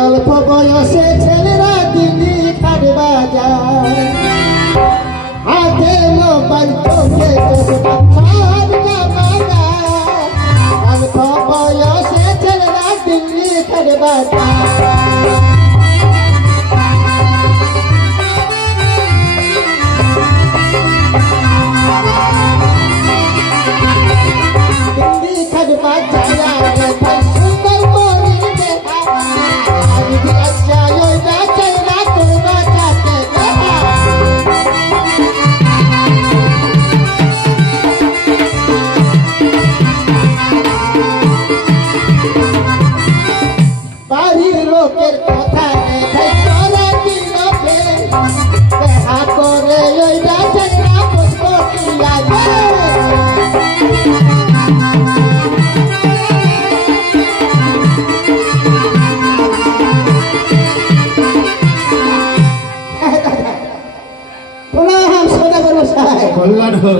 অল্প বয়সে ছেলেরা দিল্লি খাট বাজায় হাতে মোবাইল চোখে অল্প বয়সে ছেলেরা দিল্লি খাট বাজায়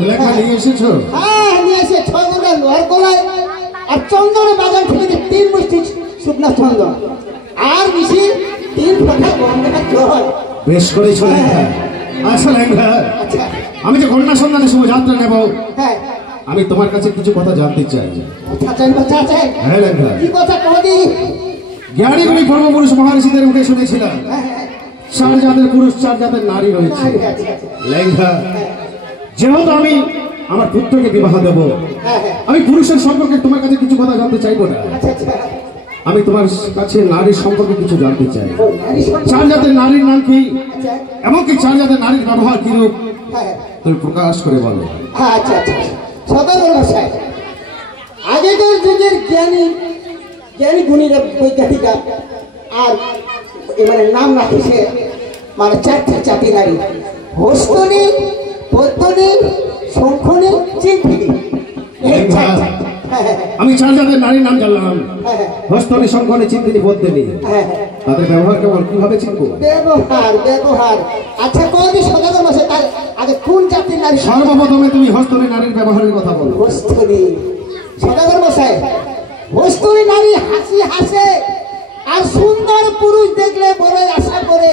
লেখা নিয়ে এসেছো? হ্যাঁ নিয়ে এসে ছন্দনা লোহার গলায় আর চন্দনে বাজার থেকে 3 মুষ্টি শুকনা চন্দন আর বেশি 3 ফোঁটা গঙ্গা জল। বেশ করেছো লেখা। আচ্ছা লেখা, আমি যে কন্যা সন্ধানে শুভ যাত্রা নেব, হ্যাঁ আমি তোমার কাছে কিছু কথা জানতে চাই। হ্যাঁ লেখা, কি কথা কদি? জ্ঞানী গুণী পূর্বপুরুষ মহর্ষিদের মুখে শুনেছিলাম 4 জাতের পুরুষ 4 জাতের নারী রয়েছে। লেখা, যেহেতু আমি আমার পুত্রকে বিবাহ দেব, আমি পুরুষের সম্পর্কে তোমার কাছে কিছু কথা জানতে চাইবো না। আমি তোমার কাছে নারীর সম্পর্কে কিছু জানতে চাই। 4 জাতের নারীর নাম কি, এমনকি 4 জাতের নারীর ব্যবহার কিরূপ তুমি প্রকাশ করে বলো। আচ্ছা আচ্ছা, সদাগর সাহেব, আগেকার যুগের জ্ঞানী গুণীরা বৈজ্ঞানিকরা আর এবারে নাম রাখেছে মানে 4টা জাতি নারী: হস্তনী, পদ্মনী, শঙ্খনী, চিন্তিনী। আমি 4 জাতের নারীর নাম জানলাম, হস্তনী, শঙ্খনী, চিন্তিনী, পদ্মিনী। তাদের ব্যবহার কেমন, কিভাবে চিনবো? ব্যবহার আচ্ছা কদি সদাগর মাসে তার আগে কোন জাতির নারী? সর্বপ্রথমে তুমি হস্তনী নারীর ব্যবহারের কথা বলো। হস্তনী সদাগর মশাই, হস্তনী নারী হাসি হাসে আর সুন্দর পুরুষ দেখলে বড় আশা করে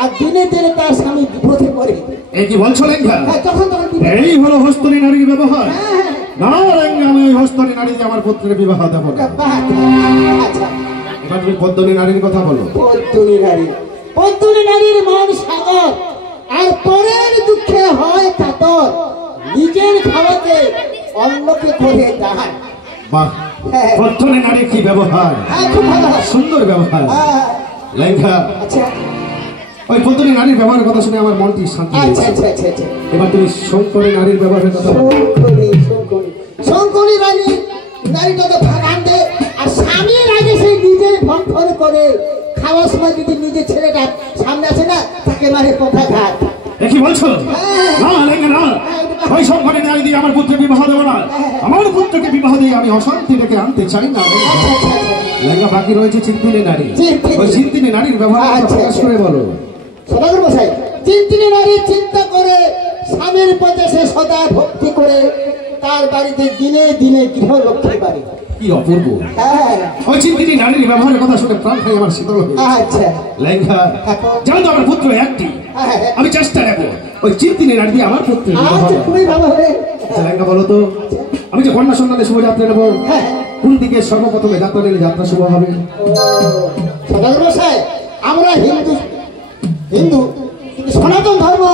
আর দিনে দিনে তার স্বামী বিপদে পড়ে। এই কি বলছো লেখা? এই হলো হস্তনী নারীর ব্যবহার। না লেখা, আমি ওই হস্তনী নারী যে আমার পুত্রের বিবাহ দেব না। এবার তুমি পদ্মনী নারীর কথা বলো। পদ্মনী নারীর মন সাগর আর পরের দুঃখে হয় কাতর, নিজের খাওয়াতে অন্যকে করে দান। বাহ, পদ্মনী নারীর কি ব্যবহার, সুন্দর ব্যবহার লেখা। ওই পদ্মনী নারীর ব্যবহারের কথা শুনে আমার মনটি শান্তি হয়েছে। এবার তুমি শঙ্করী নারীর ব্যবহারের কথা বলো। শঙ্করী নারীটা তো ভাগান্দে আর স্বামীর আগে সেই নিজে ভক্ষণ করে খাওয়ার সময় যদি নিজের ছেলেটা সামনে আসে না তাকে মারে কথা ঘাট। কি বলছো? না লেখা, না, ওই শঙ্করী নারী দিয়ে আমার পুত্রের বিবাহ দেবো না। আমার পুত্রকে বিবাহ দিয়ে আমি অশান্তি ডেকে আনতে চাই না। লেখা বাকি রয়েছে চিন্তিনী নারী। ওই চিন্তিনী নারীর ব্যবহার প্রকাশ করে বলো। সদাগর মশাই, চিন্তিনী নারী চিন্তা করে স্বামীর পথে সে সদা ভক্তি করে তার বাড়িতে দিনে দিনে গৃহলক্ষ্মী বাড়ি। কি অপূর্ব! ওই চিন্তিনী নারীর ব্যবহারের কথা শুনে প্রাণ খাই আমার শীতল হয়ে। আচ্ছা লেখা, জানো তো আমার পুত্র একটি, আমি চেষ্টা নেবো ওই চিন্তিনী নারী দিয়ে আমার পুত্র। খুবই ভালো হবে। লেখা বলো তো, আমি যে কন্যা সন্ধানে শুভ যাত্রা নেবো, কোন দিকে সর্বপ্রথমে যাত্রা নিলে যাত্রা শুভ হবে? সদাগর মশাই, আমরা হিন্দু কিন্তু সনাতন ধর্ম,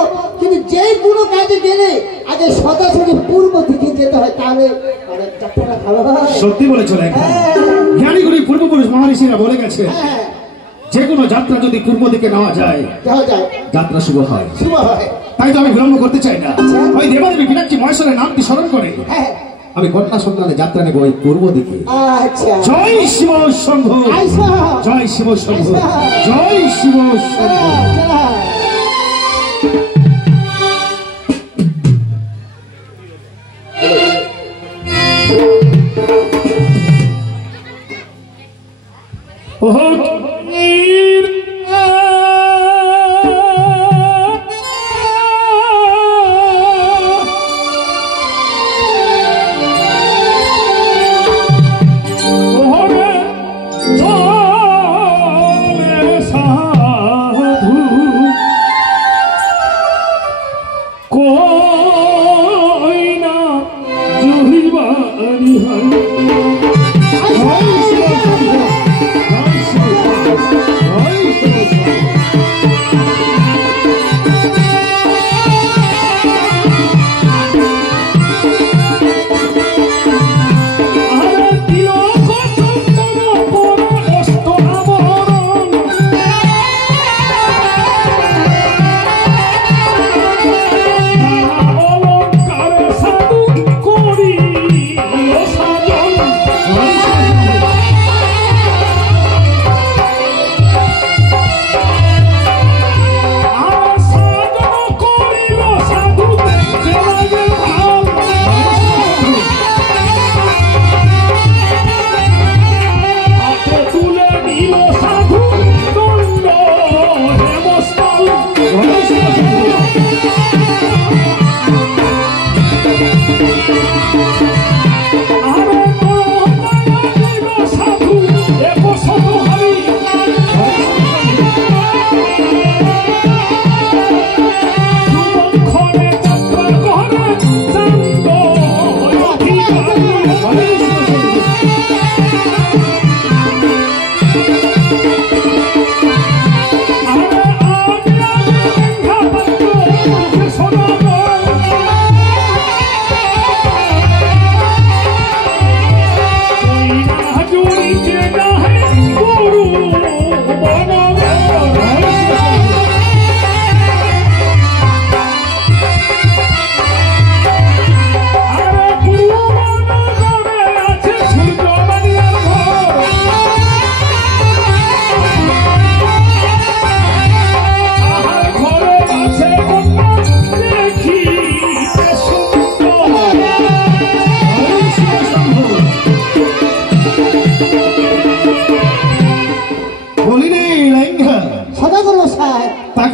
কিন্তু যে কোনো কাজে গেলে আগে সরাসরি পূর্ব দিকে যেতে হয়, তাহলে যাত্রাটা ভালো হয়। সত্যি বলেছো লেখা। জ্ঞানীগুলি পূর্বপুরুষ মহর্ষিরা বলে গেছে যে কোনো যাত্রা যদি পূর্ব দিকে নেওয়া যায় যাত্রা শুভ হয়। তাই তো আমি বিলম্ব করতে চাই না। ওই দেবাদেবী মীনাক্ষী মহেশ্বরের নামটি স্মরণ করে আমি কন্যা সন্ধানে যাত্রা নেব ওই পূর্ব দিকে। জয় শিব শম্ভু, জয় শিব শম্ভু, জয় শিব শম্ভু।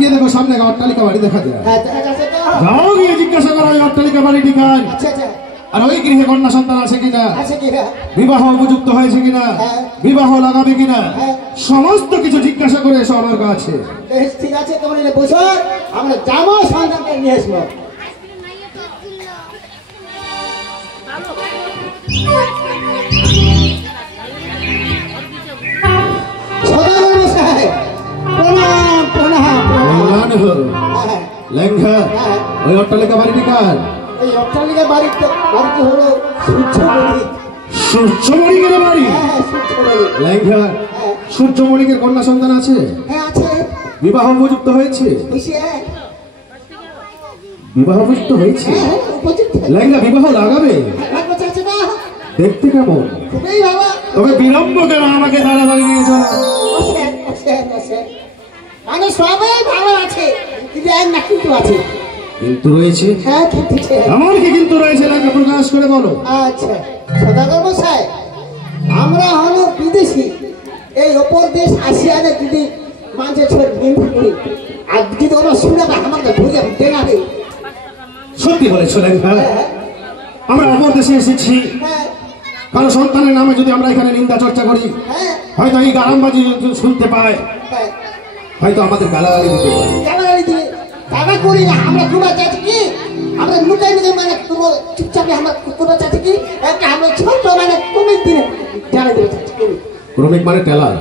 তাকিয়ে দেখো সামনে একটা অট্টালিকা বাড়ি দেখা যায়। হ্যাঁ দেখা যাচ্ছে তো। যাও গিয়ে জিজ্ঞাসা করো ওই অট্টালিকা বাড়িটি কার, আচ্ছা আচ্ছা আর ওই গৃহে কন্যা সন্তান আছে কিনা, আছে কি হ্যাঁ বিবাহ উপযুক্ত হয়েছে কিনা, হ্যাঁ। বিবাহ লাগাবে কিনা, হ্যাঁ। সমস্ত কিছু জিজ্ঞাসা করে এসো আমার কাছে। বেশ ঠিক আছে, তোমরা এনে বসো, আমরা যাবো সন্তানকে নিয়ে আসবো। সদাগর সাহেব প্রণাম প্রণাম প্রণাম। কল্যাণ হোক। হ্যাঁ, লেঙ্গা, হ্যাঁ। ওই অট্টালিকা বাড়িটি কার? এই অট্টালিকার বাড়িতে বাড়িটি হলো সূর্যমণি। সূর্যমণিকের বাড়ি। হ্যাঁ সূর্যমণি। লেঙ্গা, হ্যাঁ সূর্যমণিকের কন্যা সন্তান আছে, হ্যাঁ আছে। বিবাহ উপযুক্ত হয়েছে, বুঝছি হ্যাঁ বিবাহ উপযুক্ত হয়েছে। হ্যাঁ উপযুক্ত। লেঙ্গা, বিবাহ লাগাবে? লাগবে চাচ্ছে না দেখতে কেমন? খুবই ভালো। তবে বিলম্ব কেন, আমাকে তাড়াতাড়ি নিয়ে চলো। বসেন বসেন বসেন, মানে সবাই ভালো আছে, কিন্তু এক না কিন্তু আছে। কিন্তু রয়েছে? হ্যাঁ কিন্তু আছে। এমন কি কিন্তু রয়েছে? লেঙ্গা, প্রকাশ করে বলো। আচ্ছা সদাগর মশাই, আমরা হলো বিদেশি, এই অপর দেশ আসিয়ানে যদি মানুষের ছোট নিন্দা করি, আর যদি ওরা শুনে বা আমাকে ভুলে দেনাবে। সত্যি বলেছো লেঙ্গা, হ্যাঁ আমরা অপর দেশে এসেছি, হ্যাঁ কারো সন্তানের নামে যদি আমরা এখানে নিন্দা চর্চা করি, হ্যাঁ হয়তো এই গালামবাজি শুনতে পায়, হ্যাঁ হয়তো আমাদের গালাগালি দিতে পারে। জানালারি দিয়ে টাকা করি না আমরা, তোমার চাচ্ছি কি আমরা লুকাই নিয়ে মানে তোমার চুপচাপে আমরা তোমার চাচ্ছি কি একটা আমরা ছোট মানে কুমির দিনে জানা দেবে চাচ্ছি কুমির ক্রমিক মানে টেলার।